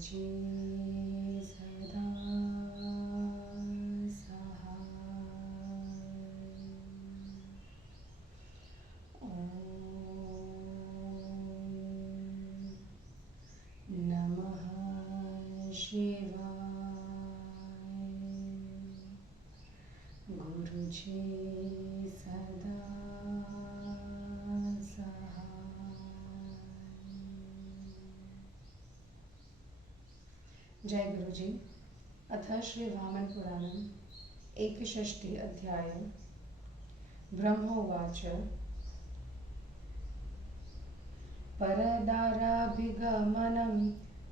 गुरुजी सदा सहाय। ॐ नमः शिवाय। गुरुजी सदा जय गुरुजी। अथ श्री वामन पुराणम् एकषष्टि अध्याय। ब्रह्मोवाच परदाराभिगमनं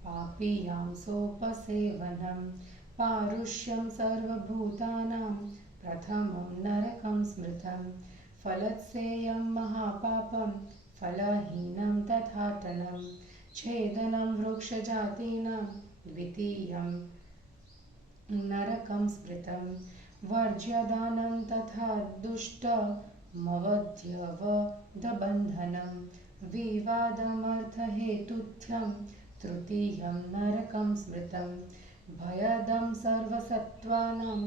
पापीयां सोपसेवनं पारुष्यं सर्वभूतानां प्रथमं नरकं स्मृतं फलत्सेयं महापापं फलहीनं तथाटनं छेदनं वृक्षजातीनां द्वितीयं नरकं स्मृतं वर्ज्यदानं तथा दुष्टमवध्यवदबन्धनं विवादमर्थहेतुथ्यं तृतीयं नरकं स्मृतं भयदं सर्वसत्त्वानां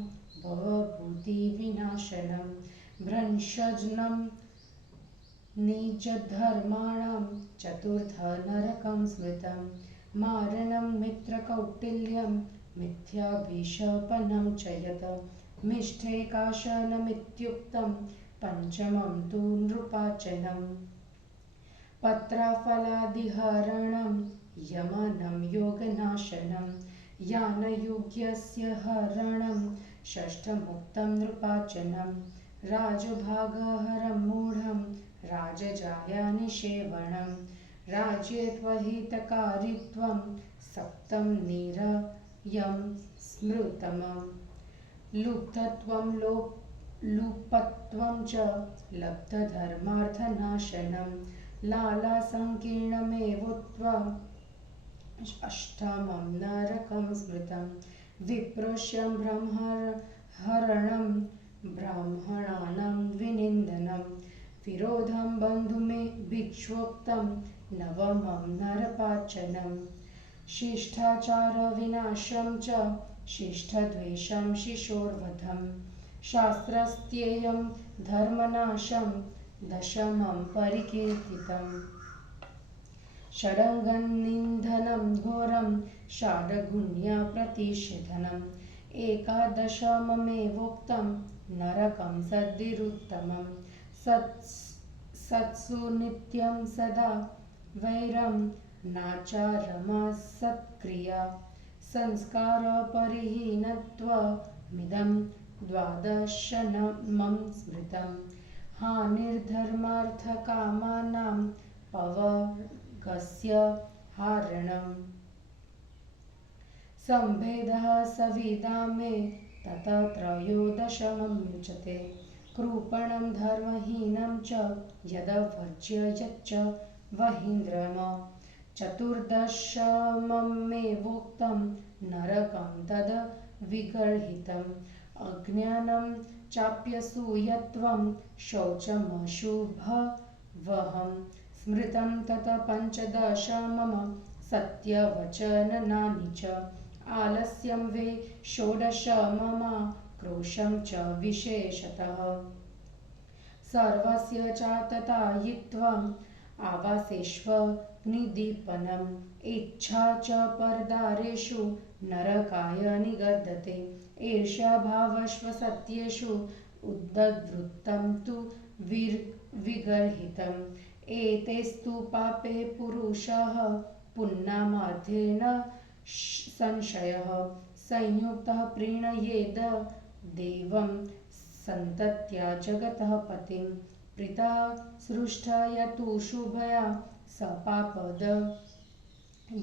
भवभूतिविनाशनं भ्रंशजनं नीचधर्माणां चतुर्थ नरकं स्मृतं मारणं मित्रकौटिल्यं मिथ्याभिशपनं च यत् मिष्ठे काशनमित्युक्तं पञ्चमं तु नृपाचनं पत्राफलादिहरणं यमनं योगनाशनं यानयोग्यस्य हरणं षष्ठमुक्तं नृपाचनं राजभागहरं मूढं राजजायानिषेवणं राज्ये त्वहितकारित्वं सप्तं निरयं स्मृतम् लुप्तत्वं लुप्तत्वं च लब्धधर्मार्थनाशनं लालासङ्कीर्णमेवोत्वम् अष्टमं नरकं स्मृतं विप्रोष्यं ब्रह्महरणं ब्राह्मणानां विनिन्दनं विरोधं बन्धुभिक्षोक्तं नवमं नरपाचनं शिष्टाचारविनाशं च शिष्टद्वेषं शिशोर्वधं शास्त्रस्त्येयं धर्मनाशं दशमं परिकीर्तितम् षडङ्गनिन्धनं घोरं षाडगुण्या प्रतिषेधनम् एकादशममेवोक्तं नरकं सद्विरुत्तमं सत्सु नित्यं सदा वैरं नाचारमसत्क्रिया संस्कारपरिहीनत्वमिदं द्वादशमं स्मृतं हानिर्धर्मार्थकामानां पवर्गस्य हारणम् संभेदः सविदा मे तत त्रयोदशममुच्यते कृपणं धर्महीनं च यदवर्ज्य यच्च वहीन्द्रम चतुर्दशममेवोक्तं नरकं तद् विगर्हितम् अज्ञानं चाप्यसूयत्वं शौचमशुभवहं स्मृतं तत पञ्चदशमं सत्यवचनानि च आलस्यं वे षोडशमम क्रोशं च विशेषतः सर्वस्य चाततायित्वम् आवासेष्वग्निदीपनम् इच्छा च परदारेषु नरकाय निगद्यते ईर्ष्याभावश्वसत्येषु उद्दद्वृत्तं तु विगर्हितम् एतेस्तु पापे पुरुषः पुण्यमार्थेन संशयः संयुक्तः प्रीणयेद देवं सन्तत्या जगतः पतिं प्रीता सृष्टयतु शुभया स पापद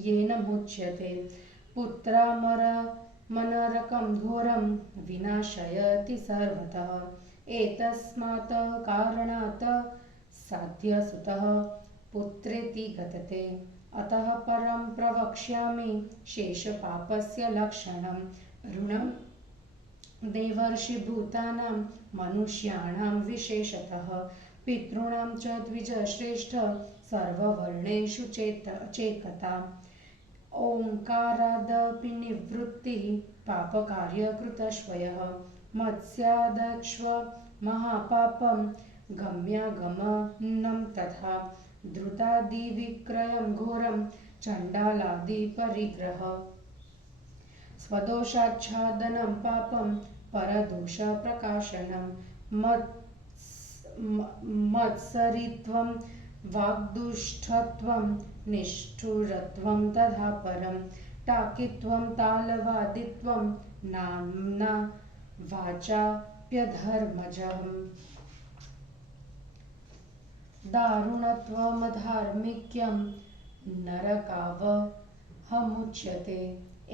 येन मुच्यते पुत्रामरमनरकं घोरं विनाशयति सर्वतः एतस्मात् कारणात् साध्यसुतः पुत्रेति गतते अतः परं प्रवक्ष्यामि शेषपापस्य लक्षणं ऋणं देवर्षिभूतानां मनुष्याणां विशेषतः पितॄणां च द्विजश्रेष्ठ सर्ववर्णेषु चेकता ओंकारादपि निवृत्तिः पापकार्यकृतश्वयः मत्स्यादक्ष्व महापापं गम्यागमनं तथा धृतादिविक्रयं घोरं चण्डालादिपरिग्रह स्वदोषाच्छादनं पापं परदोषप्रकाशनं मत्सरित्वं वाग्दुष्टत्वं निष्ठुरत्वं तथा परं टाकित्वं तालवादित्वं नाम्ना वाचाप्यधर्मजम् दारुणत्वमधार्मिक्यं नरकावहमुच्यते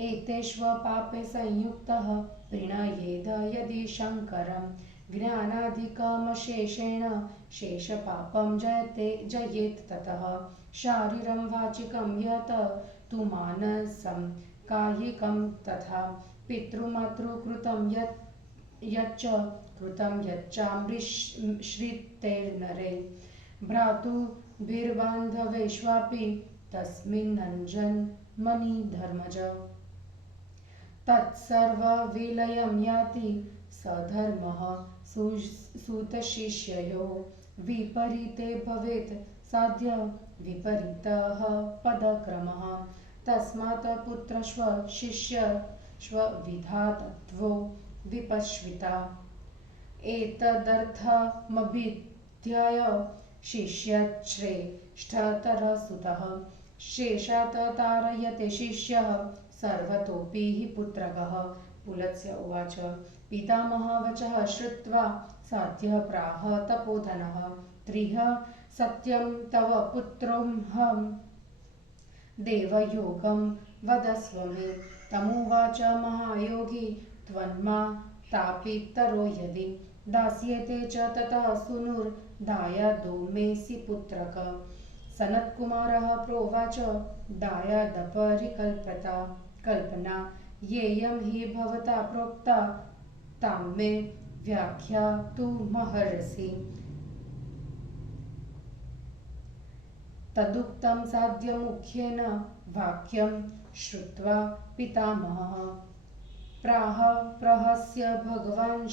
एतेष्वपापे संयुक्तः प्रीणयेद यदि शङ्करं ज्ञानाधिकमशेषेण शेषपापं जयेत् ततः शारीरं वाचिकं यत् तु मानसं कायिकं तथा पितृमातृकृतं यच्च कृतं यच्चामृश्रितैर्नरे भ्रातुभिर्बान्धवेष्वापि तस्मिन्नञ्जन्मनि धर्मज तत्सर्वविलयं याति सधर्मः सुतशिष्ययोः विपरीते भवेत् साध्य विपरीतः पदक्रमः तस्मात् पुत्रस्व शिष्यस्वविधातत्वो विपश्विता एतदर्थमभिध्याय शिष्यश्रेष्ठतरसुतः शेषात् तारयते शिष्यः सर्वतोऽपि हि पुत्रकः पुलत्स्य उवाच पितामहवचः श्रुत्वा साध्यः प्राह तपोधनः त्रिह सत्यं तव पुत्रोऽहं देवयोगं वदस्व मे तमुवाच महायोगी त्वन्मा तापितरो यदि दास्यते च ततः सुनुर्दायादो मेऽसि पुत्रक सनत्कुमारः प्रोवाच दायादपरिकल्पता कल्पना येयं हि भवता प्रोक्ता तां मे व्याख्यातुमर्हसि तदुक्तं साध्यमुख्येन वाक्यं श्रुत्वा पितामहः प्राह प्रहस्य भगवान्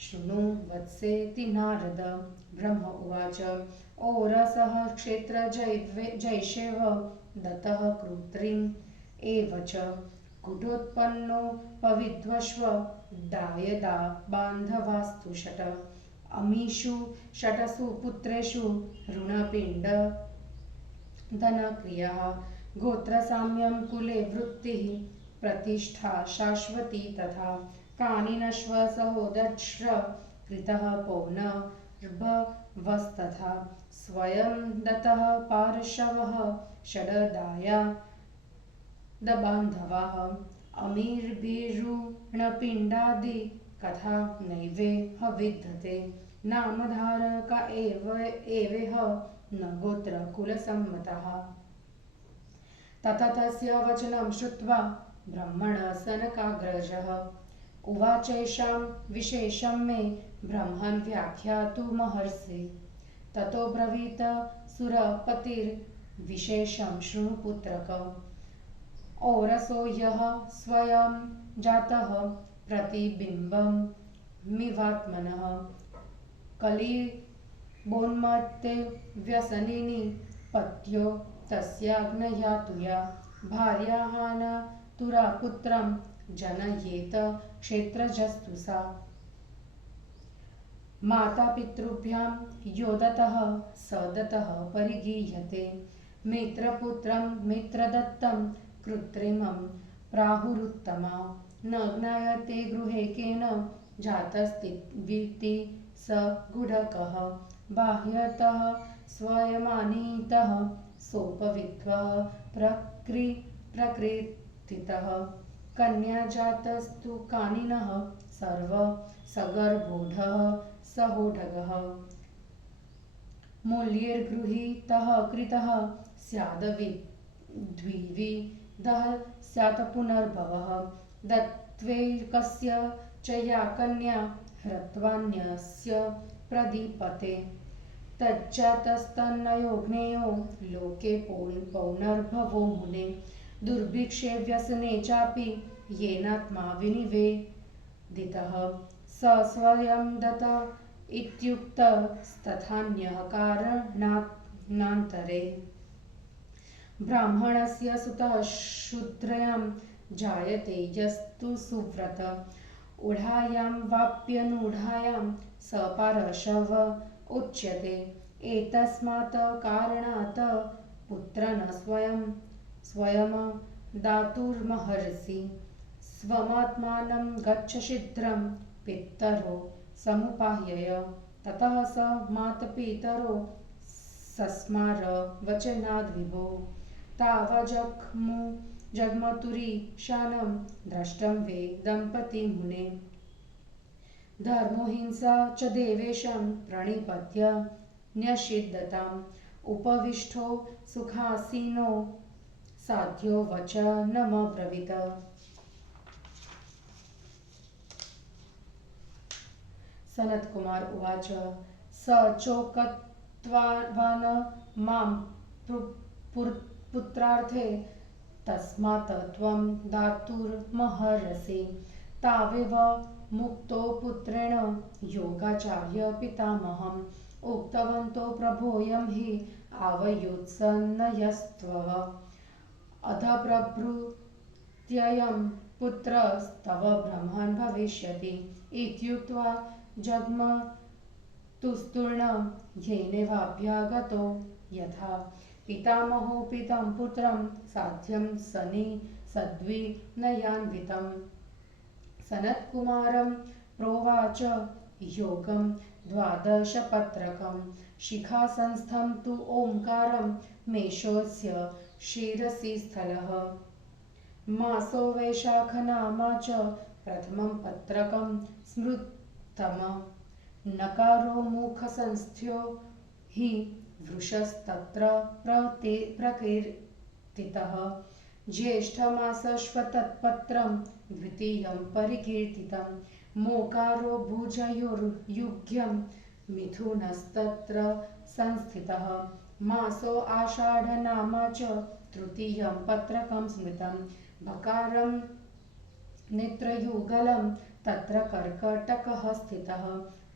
शृणु वत्सेति नारद ब्रह्म उवाच ओरसः क्षेत्रजैशेव दत्तः कृत्रिम एव च कुटोत्पन्नो पविद्वश्व दायदा बान्धवास्तु षट् अमीषु षट्सु पुत्रेषु ऋणपिण्डधनक्रियाः गोत्रसाम्यं कुले वृत्तिः प्रतिष्ठा शाश्वती तथा कानिनश्व सहोदर्श्र कृतः पौनर्भवस्तथा स्वयं दत्तः पार्श्वः षड्दायादबान्धवाः अमीर्भिरुणपिण्डादि कथा नैवेह विद्यते नामधारक एवेह न गोत्रकुलसम्मतः तथा तस्य वचनं श्रुत्वा ब्रह्मणः सनकाग्रजः उवाचैषां विशेषं मे ब्रह्मन् व्याख्यातुमर्हसि ततो ब्रवीत सुरपतिर्विशेषं शृणु पुत्रक औरसो यः स्वयं जातः प्रतिबिम्बं मिवात्मनः कलिबोन्मत्ते व्यसनिनि पत्यो तस्याग्नयातुया भार्याहानतुरा पुत्रं जनयेत क्षेत्रजस्तु सा मातापितृभ्यां यो दत्तः स दत्तः परिगीयते मित्रपुत्रं मित्रदत्तं कृत्रिमं प्राहुरुत्तमा न ज्ञायते गृहे केन जातस्तीति स गुढकः बाह्यतः स्वयमानीतः सोपवित्वः प्रकृतितः कन्या जातस्तु कानिनः सर्व सगर्भोढः सहोढगः मूल्यैर्गृहीतः कृतः स्याद्विविधः स्यात् पुनर्भवः दत्त्वैकस्य च या कन्या हृत्वान्यस्य प्रदीपते तच्चातस्तन्नयो ज्ञेयो लोके पौनर्भवो मुने दुर्भिक्षे व्यसने चापि येनात्मा विनिवेदितः स स्वयं दत्त इत्युक्तस्तथान्यः कारणान्तरे ब्राह्मणस्य सुतः शूद्रयां जायते यस्तु सुव्रत ऊढायां वाप्यनूढायां सपार्शव उच्यते एतस्मात् कारणात् पुत्रः स्वयं दातुर्महर्षि स्वमात्मानं गच्छ शीघ्रं पितरो समुपाह्यय ततः स मातपितरो सस्मार वचनाद्विभो जग्मतुरीशानं द्रष्टं वे दम्पती मुने धर्मोहिंसा च देवेशं प्रणिपत्य न्यषिद्धताम् उपविष्टो सुखासीनो साध्यो वचनमब्रवीत् सनत्कुमार उवाच स चोक्तवान् मां पुत्रार्थे तस्मात् त्वं दातुर्महर्षि तावेव मुक्तो पुत्रेण योगाचार्य पितामहम् उक्तवन्तो प्रभोऽयं हि आवयुत्सन्नयस्त्वः अध प्रभृत्ययं पुत्रस्तव ब्रह्मन् भविष्यति इत्युक्त्वा जग्मतुस्तूर्ण येनेवाभ्यागतो यथा पितामहोपितं पुत्रं साध्यं सद्विनयान्वितं सनत्कुमारं प्रोवाच योगं 12पत्रकं शिखासंस्थं तु ओंकारं मेषोऽस्य शिरसि स्थलः मासो वैशाखनामा च प्रथमं पत्रकं स्मृतम् नकारो मुखसंस्थ्यो हि वृषस्तत्र प्रकीर्तितः ज्येष्ठमासश्वतत्पत्रं द्वितीयं परिकीर्तितं मोकारो भुजयोर्युग्यं मिथुनस्तत्र संस्थितः मासो आषाढनामा च तृतीयं पत्रकं स्मृतं भकारं नेत्रयुगलं तत्र कर्कटकः स्थितः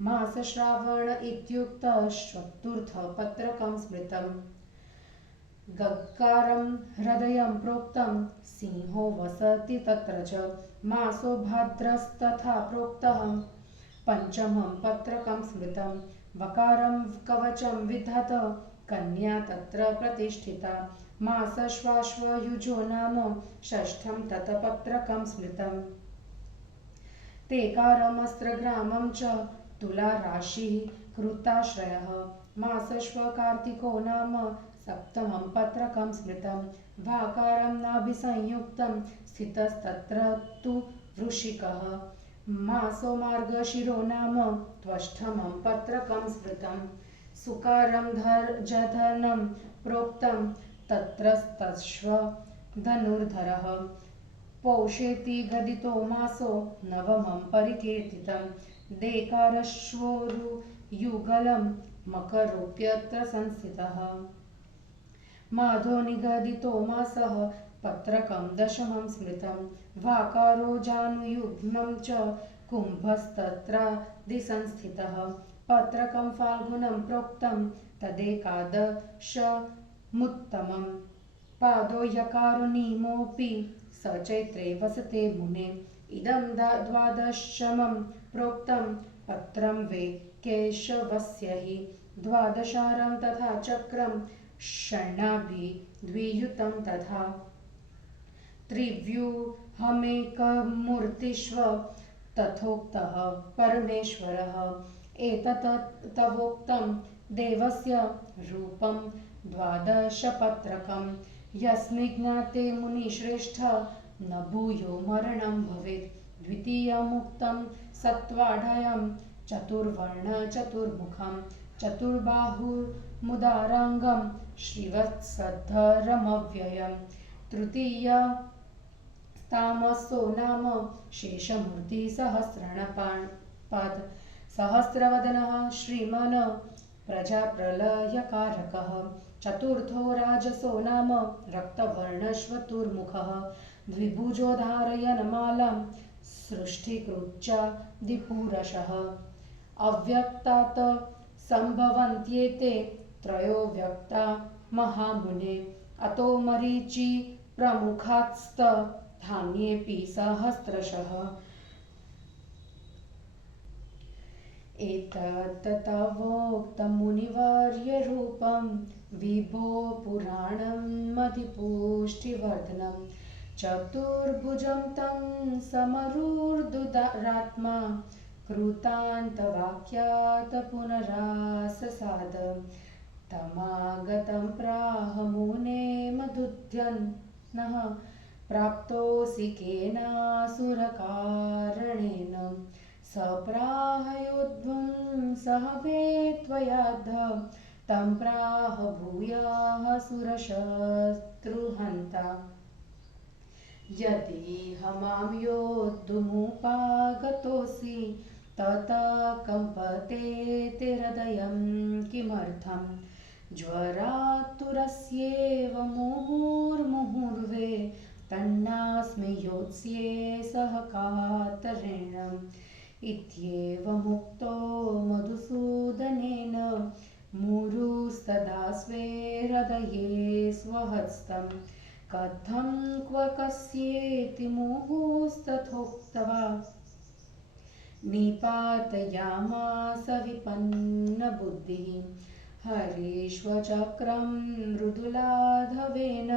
मास श्रावण इत्युक्तः चतुर्थपत्रकं स्मृतं गक्कारं हृदयं प्रोक्तं सिंहो वसति तत्र च मासो भाद्रस्तथा प्रोक्तः पञ्चमं पत्रकं स्मृतं वकारं कवचं विधत कन्या तत्र प्रतिष्ठिता मासश्वाश्वयुजो नाम षष्ठं ततपत्रकं स्मृतम् तेकारमस्त्रग्रामं च तुलाराशिः कृताश्रयः मासश्वकार्तिको नाम सप्तमं पत्रकं स्मृतं वाकारं नाभिसंयुक्तं स्थितस्तत्र तु वृश्चिकः मासो मार्गशिरो नाम त्वष्ठमं पत्रकं स्मृतं सुकारं जधनं प्रोक्तं तत्रस्तश्व धनुर्धरः पौषेति गदितो मासो नवमं परिकीर्तितं देकारश्वोरुयुगलं मकरोऽप्यत्र संस्थितः माधो निगदितो मासः पत्रकं दशमं स्मृतं वाकारो जानुयुग्मं च कुम्भस्तत्रादिसंस्थितः पत्रकं फाल्गुनं प्रोक्तं तदेकादशमुत्तमं पादो यकारो निमोऽपि स चैत्रे वसते मुने इदं द्वादशमं प्रोक्तं पत्रं वे केशवस्य हि द्वादशारं तथा चक्रं षण्णाभिद्वियुतं तथा त्रिव्यूहमेकमूर्तिष्व तथोक्तः परमेश्वरः एतत् तवोक्तं देवस्य रूपं 12पत्रकं यस्मिज्ञाते मुनिश्रेष्ठ न भूयो मरणं भवेत् द्वितीयमुक्तं सत्त्वाढयं चतुर्वर्ण चतुर्मुखं चतुर्बाहुमुदाराङ्गं श्रीवत्सधरमव्ययं तृतीयस्तामसो नाम शेषमूर्ति सहस्रणपाद सहस्रवदनः श्रीमन् प्रजाप्रलयकारकः। चतुर्थो राजसो नाम रक्तवर्णश्वतुर्मुखः। द्विभुजो धारयन्मालां सृष्टिकृच्चादिपुरुषः। अव्यक्तात् सम्भवन्त्येते त्रयो व्यक्ता महामुने। अतो मरीचि प्रमुखात्स्थान्येऽपि सहस्रशः। एतत्तवोक्तमुनिवर्यरूपं विभो पुराणं मतिपुष्टिवर्धनं। चतुर्भुजं तं समरूर्धुरात्मा कृतान्तवाक्यात् पुनराससाद। तमागतं प्राह मुने मधुध्यन्नः प्राप्तोऽसि केनासुरकारणेन। स प्राहयोद्ध्वं सह वे त्वयाद्ध तं प्राह भूयः सुरशत्रुहन्ता। यदि मां योद्धुमुपागतोऽसि ततः कम्पते ते हृदयं किमर्थम्। ज्वरातुरस्येव मुहुर्मुहुर्वे तन्नास्मि योत्स्ये सह कातरेण। इत्येवमुक्तो मधुसूदनेन मुरुस्तदा स्वे हृदये स्वहस्तं। कथं क्व कस्येति मुहुस्तथोक्त्वा निपातयामास विपन्नबुद्धिः। हरीश्वचक्रं मृदुलाघवेन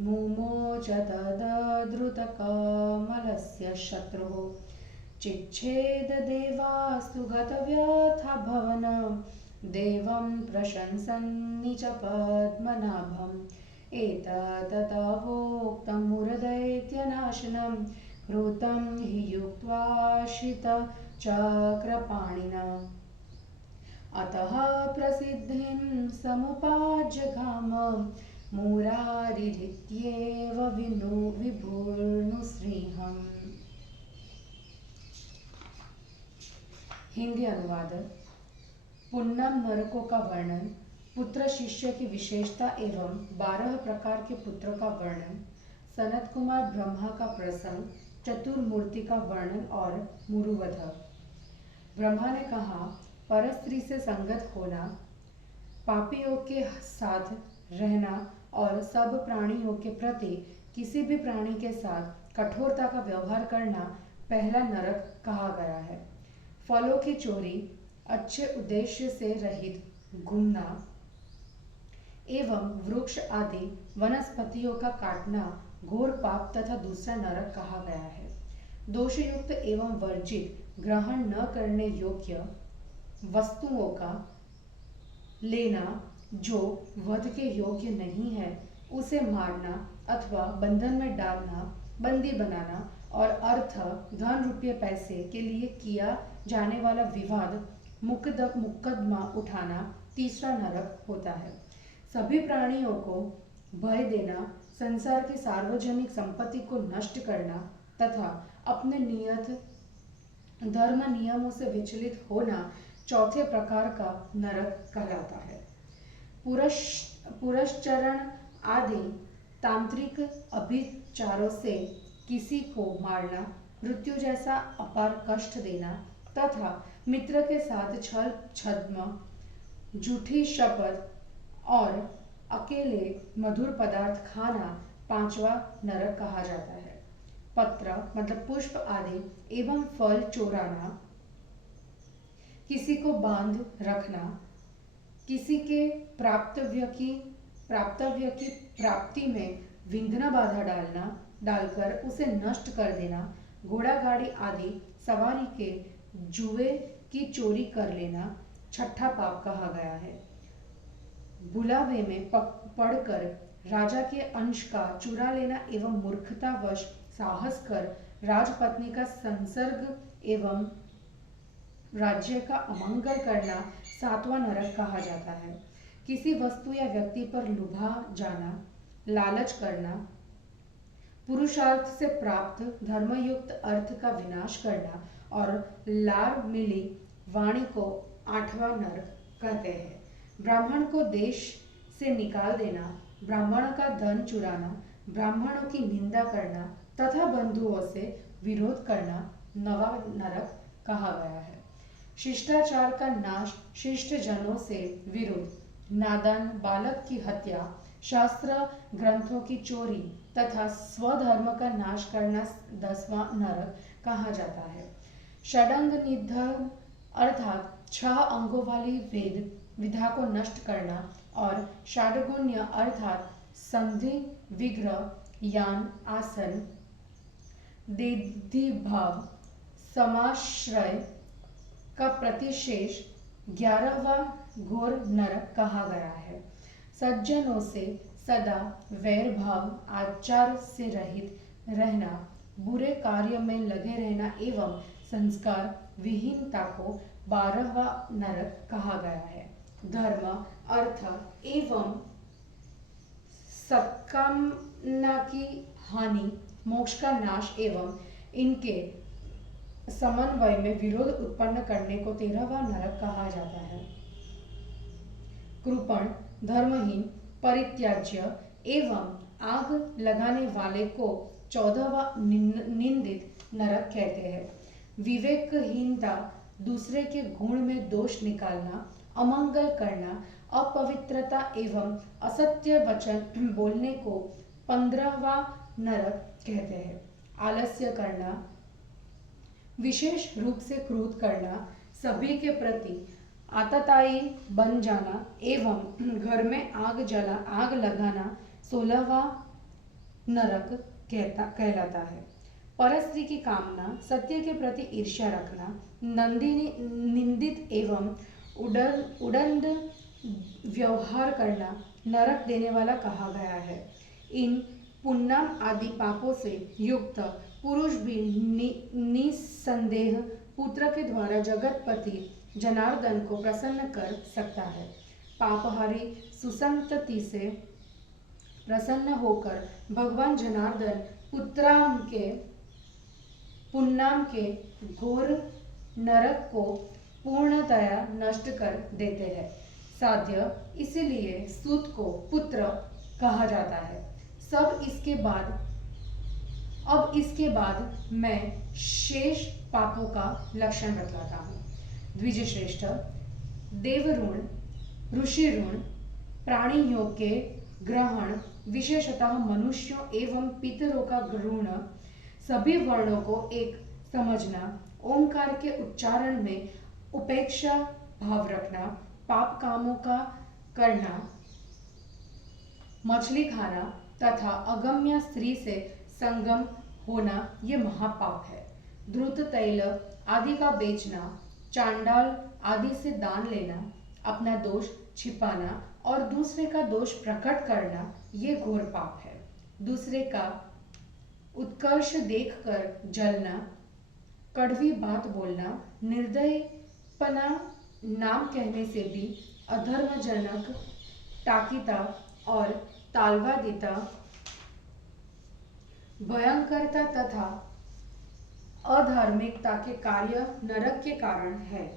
मुमोच तद्रुतकमलस्य शत्रुः। चिच्छेददेवास्तु गतव्यथा भवन देवं प्रशंसन्नि च पद्मनाभम्। एतत्तवोक्तं मुरदैत्यनाशनं कृतं हि युक्त्वाश्रितचक्रपाणिना। अतः प्रसिद्धिं समुपाजगाम मुरारिरित्येव विभुर्नुसृंहम्। हिंदी अनुवाद। पुन्नम नरकों का वर्णन, पुत्र शिष्य की विशेषता एवं 12 प्रकार के पुत्रों का वर्णन, सनत कुमार ब्रह्मा का प्रसंग, चतुर्मूर्ति का वर्णन और मुरुवध। ब्रह्मा ने कहा, परस्त्री से संगत होना, पापियों के साथ रहना और सब प्राणियों के प्रति किसी भी प्राणी के साथ कठोरता का व्यवहार करना पहला नरक कहा गया है। फलों की चोरी, अच्छे उद्देश्य से रहित घूमना एवं वृक्ष आदि वनस्पतियों का काटना घोर पाप तथा दूसरा नरक कहा गया है। दोषयुक्त एवं वर्जित ग्रहण न करने योग्य वस्तुओं का लेना जो वध के योग्य नहीं है, उसे मारना अथवा बंधन में डालना, बंदी बनाना और अर्थ धन रुपये पैसे के लिए किया जाने वाला विवाद मुकदमा उठाना तीसरा नरक होता है। सभी प्राणियों को भय देना, संसार की सार्वजनिक संपत्ति को नष्ट करना तथा अपने नियत धर्म नियमों से विचलित होना चौथे प्रकार का नरक कहलाता है। पुरश्चरण आदि तांत्रिक अभिचारों से किसी को मारना, मृत्यु जैसा अपार कष्ट देना तथा मित्र के साथ छल छद्म, झूठी शपथ और अकेले मधुर पदार्थ खाना पांचवा नरक कहा जाता है। पत्र मतलब पुष्प आदि एवं फल चोराना, किसी को बांध रखना, किसी के प्राप्तव्य की प्राप्ति में विघ्न बाधा डालकर उसे नष्ट कर देना, घोड़ा गाड़ी आदि सवारी के जुए की चोरी कर लेना छठा पाप कहा गया है। बुलावे में पड़कर राजा के अंश का चुरा लेना एवं मूर्खतावश साहस कर राजपत्नी का संसर्ग एवं राज्य का अमंगल करना सातवां नरक कहा जाता है। किसी वस्तु या व्यक्ति पर लुभा जाना, लालच करना, पुरुषार्थ से प्राप्त धर्मयुक्त अर्थ का विनाश करना और लार मिली वाणी को आठवां नरक कहते हैं। ब्राह्मण को देश से निकाल देना, ब्राह्मण का धन चुराना, ब्राह्मणों की निंदा करना तथा बंधुओं से विरोध करना नवा नरक कहा गया है। शिष्टाचार का नाश, शिष्ट जनों से विरोध, नादान बालक की हत्या, शास्त्र ग्रंथों की चोरी तथा स्वधर्म का नाश करना 10वां नरक कहा जाता है। षडंग निधन अर्थात 6 अंगों वाली वेद विधा को नष्ट करना और षाडगुण्य अर्थात संधि, विग्रह, यान, आसन, देदीभाव, समाश्रय का प्रतिशेष 11वां घोर नरक कहा गया है। सज्जनों से सदा वैर भाव, आचार से रहित रहना, बुरे कार्य में लगे रहना एवं संस्कार विहीनता को 12वां नरक कहा गया है। धर्म, अर्थ एवं सत्कामना की हानि, मोक्ष का नाश एवं इनके समन्वय में विरोध उत्पन्न करने को 13वां नरक कहा जाता है। कृपण, धर्महीन, परित्याज्य एवं आग लगाने वाले को 14वां निंदित नरक कहते हैं। विवेकहीनता, दूसरे के गुण में दोष निकालना, अमंगल करना, अपवित्रता एवं असत्य वचन बोलने को 15वां नरक कहते हैं। आलस्य करना, विशेष रूप से क्रोध करना, सभी के प्रति आतताई बन जाना एवं घर में आग लगाना 16वां नरक कहलाता है। परस्त्री की कामना, सत्य के प्रति ईर्ष्या रखना, निंदित एवं उदंड व्यवहार करना नरक देने वाला कहा गया है। इन पुण्यम आदि पापों से युक्त पुरुष भी निसंदेह पुत्र के द्वारा जगतपति जनार्दन को प्रसन्न कर सकता है। पापहारी सुसंतति से प्रसन्न होकर भगवान जनार्दन पुण्यम के घोर नरक को पूर्णतया नष्ट कर देते हैं। साध्य, इसीलिए सूत को पुत्र कहा जाता है। अब इसके बाद मैं शेष पापों का लक्षण बतलाता हूँ। द्विजश्रेष्ठ, देवऋण, ऋषि ऋण, प्राणियों के ग्रहण, विशेषतः मनुष्यों एवं पितरों का ऋण, सभी वर्णों को एक समझना, ओंकार के उच्चारण में उपेक्षा भाव रखना, पाप कामों का करना, मछली खाना तथा अगम्य स्त्री से संगम होना ये महापाप है। धृत तैल आदि का बेचना, चांडाल आदि से दान लेना, अपना दोष छिपाना और दूसरे का दोष प्रकट करना ये घोर पाप है। दूसरे का उत्कर्ष देखकर जलना, कड़वी बात बोलना, निर्दयपना, नाम कहने से भी अधर्मजनक टाकीता और तालवादिता, भयंकरता तथा अधार्मिकता के कार्य नरक के कारण है।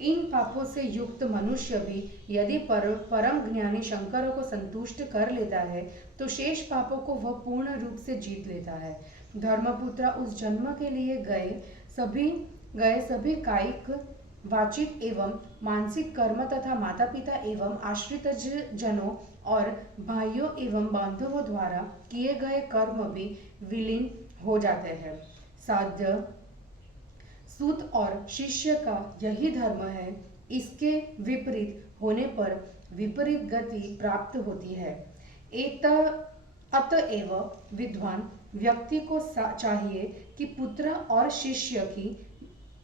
इन पापों से युक्त मनुष्य भी यदि परम ज्ञानी शंकरों को संतुष्ट कर लेता है तो शेष पापों को वह पूर्ण रूप से जीत लेता है। धर्मपुत्र उस जन्म के लिए गए सभी कायिक, वाचिक एवं मानसिक कर्म तथा माता पिता एवं आश्रित जनों और भाइयों एवं बांधवों द्वारा किए गए कर्म भी विलीन हो जाते हैं। साध्य, सूत और शिष्य का यही धर्म है। इसके विपरीत होने पर विपरीत गति प्राप्त होती है। अतएव विद्वान व्यक्ति को चाहिए कि पुत्र और शिष्य की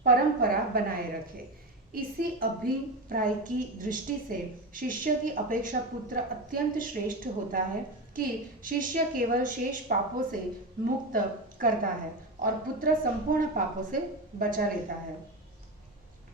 परंपरा बनाए रखे। इसी अभिप्राय की दृष्टि से शिष्य की अपेक्षा पुत्र अत्यंत श्रेष्ठ होता है कि शिष्य केवल शेष पापों से मुक्त करता है और पुत्र संपूर्ण पापों से बचा लेता है।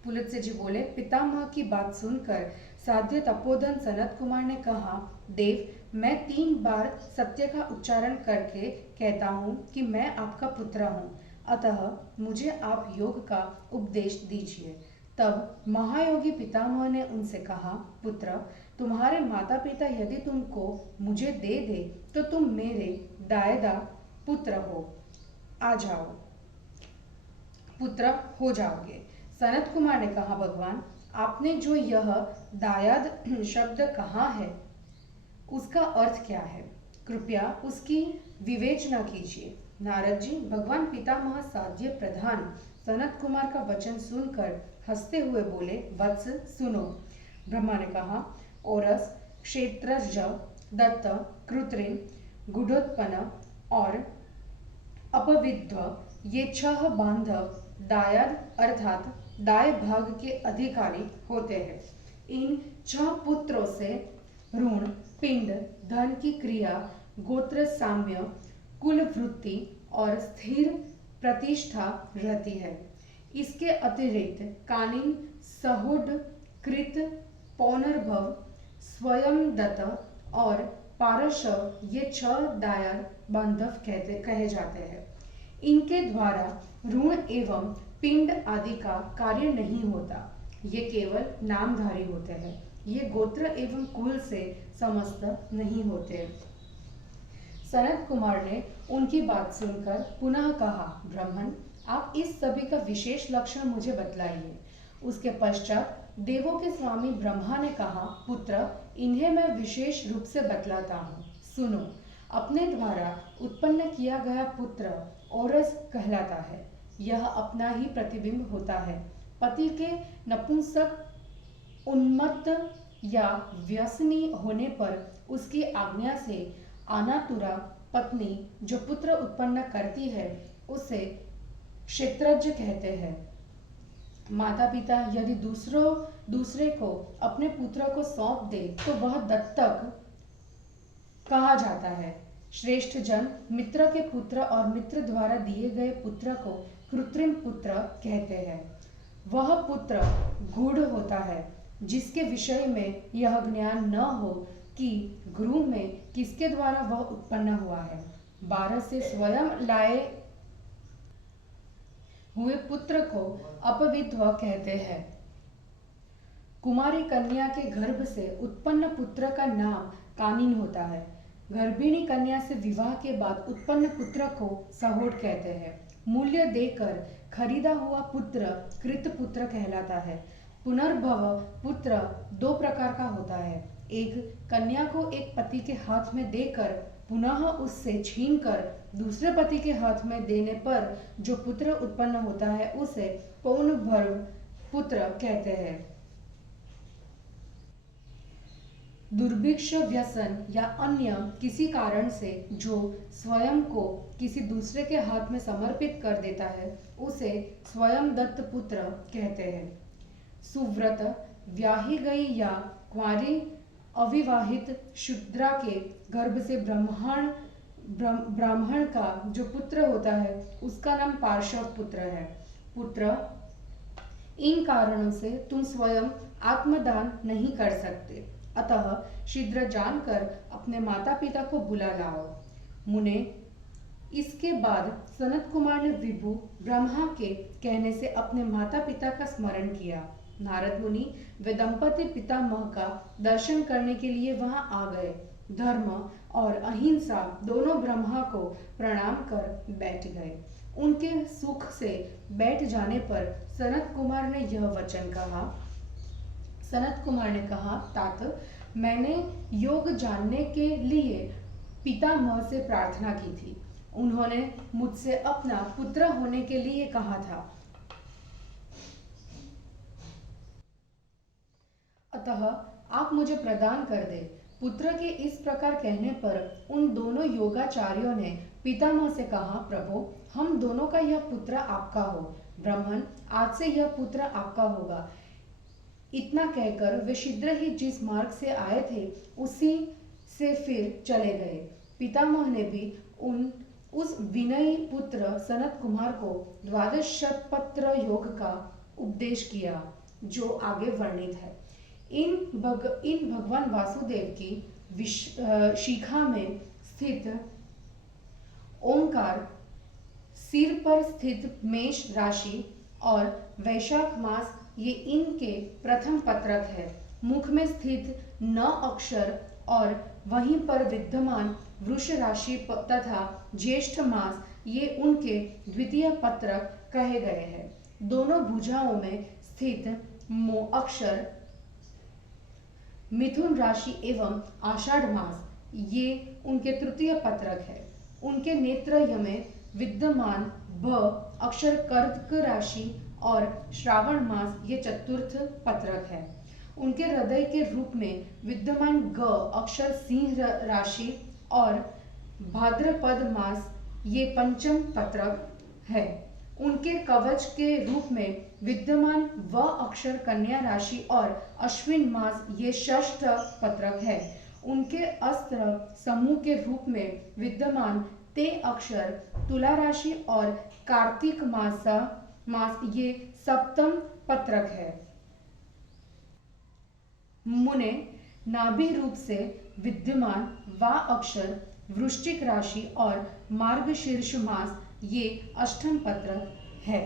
पुलत्स्य जी बोले, पितामह की बात सुनकर साध्य तपोधन सनत कुमार ने कहा, देव, मैं 3 बार सत्य का उच्चारण करके कहता हूँ कि मैं आपका पुत्र हूँ, अतः मुझे आप योग का उपदेश दीजिए। तब महायोगी पितामह ने उनसे कहा, पुत्र, तुम्हारे माता पिता यदि तुमको मुझे दे दे तो तुम मेरे दायदा पुत्र आ जाओ, पुत्र हो जाओगे। सनत कुमार ने कहा, भगवान, आपने जो यह दायाद शब्द कहा है उसका अर्थ क्या है? कृपया उसकी विवेचना कीजिए। नारद जी, भगवान पितामह साध्य प्रधान सनत कुमार का वचन सुनकर हंसते हुए बोले, वत्स सुनो। ब्रह्मा ने कहा, ओरस, क्षेत्रज, दत्त, कृत्रिम, गुडोत्पन्न और अपविद्व ये 6 बांधव दायाद अर्थात दाय भाग के अधिकारी होते हैं। इन 6 पुत्रों से ऋण, पिंड, धन की क्रिया, गोत्र साम्य, कुल वृत्ति और स्थिर प्रतिष्ठा रहती है। इसके अतिरिक्त कानिन, सहोड, कृत, पौनर्भव, स्वयं दत्त और पारशव ये 6 दायर बांधव कहे जाते हैं। इनके द्वारा ऋण एवं पिंड आदि का कार्य नहीं होता, ये केवल नामधारी होते हैं। ये गोत्र एवं कुल से समस्त नहीं होते। सनत कुमार ने उनकी बात सुनकर पुनः कहा, ब्राह्मण, आप इस सभी का विशेष लक्षण मुझे बतलाइए। उसके पश्चात देवों के स्वामी ब्रह्मा ने कहा, पुत्र, इन्हें मैं विशेष रूप से बतलाता हूँ, सुनो। अपने द्वारा उत्पन्न किया गया पुत्र औरस कहलाता है। यह अपना ही प्रतिबिंब होता है। पति के नपुंसक, उन्मत्त या व्यसनी होने पर उसकी आज्ञा से अनातुरा पत्नी जो पुत्र उत्पन्न करती है उसे क्षेत्रज कहते हैं। माता पिता यदि दूसरे को अपने पुत्र को सौंप दे तो वह दत्तक कहा जाता है। श्रेष्ठ जन मित्र के पुत्र और मित्र द्वारा दिए गए पुत्र को कृत्रिम पुत्र कहते हैं। वह पुत्र गूढ़ होता है जिसके विषय में यह ज्ञान न हो कि गृह में किसके द्वारा वह उत्पन्न हुआ है। 12 से स्वयं लाए हुए पुत्र को अपविद्व कहते हैं। कुमारी कन्या के गर्भ से उत्पन्न पुत्र का नाम कानिन होता है। गर्भिणी कन्या से विवाह के बाद उत्पन्न पुत्र को सहोड कहते हैं। मूल्य देकर खरीदा हुआ पुत्र कृत पुत्र कहलाता है। पुनर्भव पुत्र 2 प्रकार का होता है। एक, कन्या को एक पति के हाथ में देकर पुनः उससे छीनकर दूसरे पति के हाथ में देने पर जो पुत्र उत्पन्न होता है उसे पौनर्भव पुत्र कहते हैं। दुर्भिक्ष, व्यसन या अन्य किसी कारण से जो स्वयं को किसी दूसरे के हाथ में समर्पित कर देता है उसे स्वयं दत्त पुत्र कहते हैं। सुव्रत, ब्याही गई या कुंवारी अविवाहित शूद्रा के गर्भ से ब्राह्मण का जो पुत्र होता है उसका नाम पार्श्व पुत्र है। पुत्र, इन कारणों से तुम स्वयं आत्मदान नहीं कर सकते, अतः शीघ्र जानकर अपने माता पिता को बुला लाओ। मुने, इसके बाद सनत कुमार ने विभु ब्रह्मा के कहने से अपने माता पिता का स्मरण किया। नारद मुनि वे दंपति पितामह का दर्शन करने के लिए वहां आ गए। धर्म और अहिंसा दोनों ब्रह्मा को प्रणाम कर बैठ गए। उनके सुख से बैठ जाने पर सनत कुमार ने यह वचन कहा। सनत कुमार ने कहा, तात, मैंने योग जानने के लिए पितामह से प्रार्थना की थी। उन्होंने मुझसे अपना पुत्र होने के लिए कहा था, अतः आप मुझे प्रदान कर दे। पुत्र के इस प्रकार कहने पर उन दोनों योगाचार्यों ने पितामह से कहा, प्रभु, हम दोनों का यह पुत्र आपका हो। ब्राह्मण, आज से यह पुत्र आपका होगा। इतना कहकर वे शीघ्र ही जिस मार्ग से आए थे उसी से फिर चले गए। पितामह ने भी उस विनयी पुत्र सनत कुमार को 12 शतपत्र योग का उपदेश किया जो आगे वर्णित है। इन भगवान वासुदेव की शिखा में स्थित ओंकार, सिर पर स्थित मेष राशि और वैशाख मास ये इनके प्रथम पत्रक है। मुख में स्थित 9 अक्षर और वहीं पर विद्यमान वृष राशि तथा ज्येष्ठ मास ये उनके द्वितीय पत्रक कहे गए हैं। दोनों भुजाओं में स्थित अक्षर मिथुन राशि एवं आषाढ़ मास ये उनके तृतीय पत्रक है। उनके नेत्रय में विद्यमान भ अक्षर कर्क राशि और श्रावण मास ये चतुर्थ पत्रक है। उनके हृदय के रूप में विद्यमान ग अक्षर सिंह राशि और भाद्रपद मास ये पंचम पत्रक है। उनके कवच के रूप में विद्यमान व अक्षर कन्या राशि और अश्विन मास ये षष्ठ पत्रक है। उनके अस्त्र समूह के रूप में विद्यमान ते अक्षर तुला राशि और कार्तिक मास ये सप्तम पत्रक है। मुने नाभि रूप से विद्यमान वा अक्षर वृश्चिक राशि और मार्गशीर्ष मास ये अष्टम पत्रक है।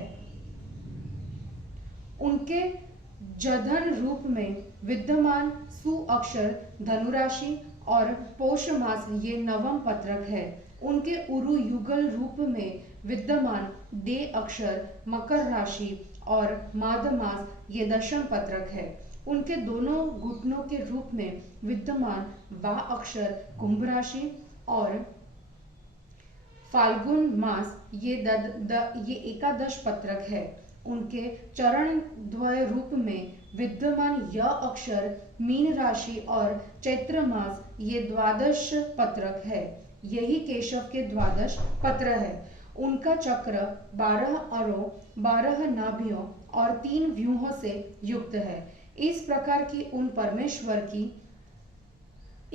उनके जधन रूप में विद्यमान सु अक्षर धनुराशि और पौष मास ये नवम पत्रक है। उनके उरु युगल रूप में विद्यमान डे अक्षर मकर राशि और माघ मास ये दशम पत्रक है। उनके दोनों घुटनों के रूप में विद्यमान वा अक्षर कुंभ राशि और फाल्गुन मास ये एकादश पत्रक है। उनके चरण द्वय रूप में विद्यमान य अक्षर मीन राशि और चैत्र मास ये द्वादश पत्रक है। यही केशव के द्वादश पत्र है। उनका चक्र 12 अरों 12 नाभियों और 3 व्यूहों से युक्त है। इस प्रकार की उन परमेश्वर की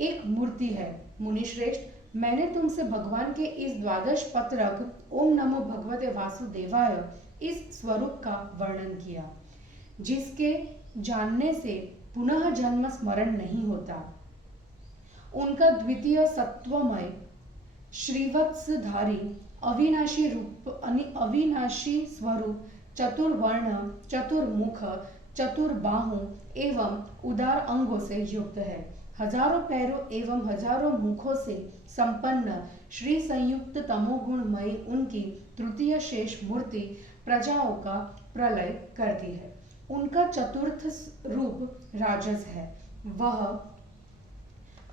एक मूर्ति है। मुनिश्रेष्ठ, मैंने तुमसे भगवान के इस द्वादश पत्रक ओम नमो भगवते वासुदेवाय इस स्वरूप का वर्णन किया, जिसके जानने से पुनः जन्म स्मरण नहीं होता। उनका द्वितीय सत्वमय श्रीवत्सधारी अविनाशी रूप अविनाशी स्वरूप चतुर्वर्ण चतुर्मुख चतुर्बाहु एवं उदार अंगों से युक्त है। हजारों पैरों एवं हजारों मुखों से संपन्न श्री संयुक्त तमोगुणमयी उनकी तृतीय शेष मूर्ति प्रजाओं का प्रलय करती है। उनका चतुर्थ रूप राजस है। वह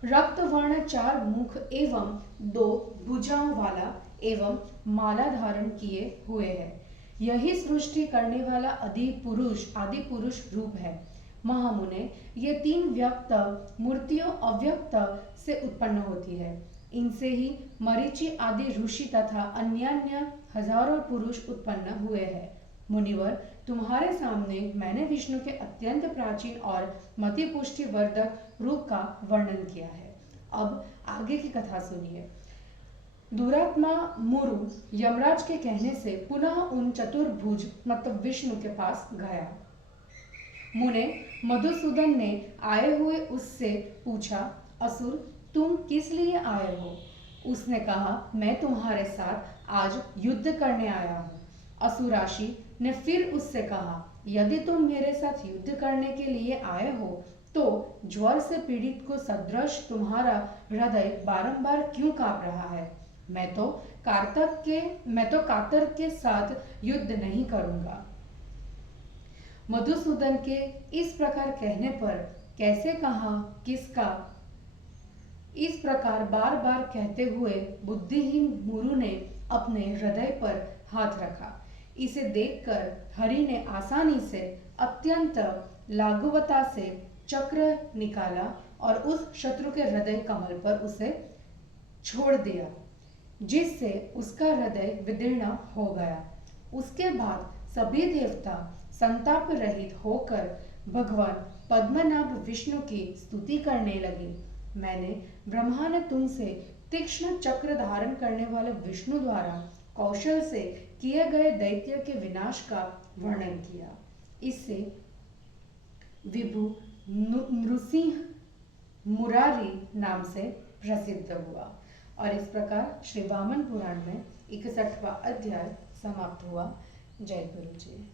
रक्त वर्ण 4 मुख एवं 2 भुजाओं वाला एवं माला धारण किए हुए है। यही सृष्टि करने वाला आदि पुरुष रूप है। महामुने, ये 3 व्यक्त मूर्तियों अव्यक्त से उत्पन्न होती है। इनसे ही मरीचि आदि ऋषि तथा अन्यान्य हजारों पुरुष उत्पन्न हुए हैं। मुनिवर, तुम्हारे सामने मैंने विष्णु के अत्यंत प्राचीन और मति पुष्टि वर्धक रूप का वर्णन किया है। अब आगे की कथा सुनिए। दुरात्मा मुरु यमराज के कहने से पुनः उन चतुर्भुज मतलब विष्णु के पास गया। मुने मधुसूदन ने आए हुए उससे पूछा, असुर, तुम किस लिए आए हो? उसने कहा, मैं तुम्हारे साथ आज युद्ध करने आया हूँ। असुराशी ने फिर उससे कहा, यदि तुम मेरे साथ युद्ध करने के लिए आए हो तो ज्वर से पीड़ित को सदृश तुम्हारा हृदय बारंबार क्यों कांप रहा है? मैं तो कातर के साथ युद्ध नहीं करूंगा। मधुसूदन के इस प्रकार कहने पर कैसे कहा, किसका, इस प्रकार बार बार कहते हुए बुद्धिहीन मुरु ने अपने हृदय पर हाथ रखा। इसे देखकर हरि ने आसानी से अत्यंत लाघवता से चक्र निकाला और उस शत्रु के हृदय कमल पर उसे छोड़ दिया, जिससे उसका हृदय विदीर्ण हो गया। उसके बाद सभी देवता संताप रहित होकर भगवान पद्मनाभ विष्णु की स्तुति करने लगे। मैंने ब्रह्मा ने तुमसे तीक्ष्ण चक्र धारण करने वाले विष्णु द्वारा कौशल से किए गए दैत्य के विनाश का वर्णन किया। इससे विभु नृसिंह मुरारी नाम से प्रसिद्ध हुआ। और इस प्रकार श्री वामन पुराण में 61वां अध्याय समाप्त हुआ। जय गुरु जी।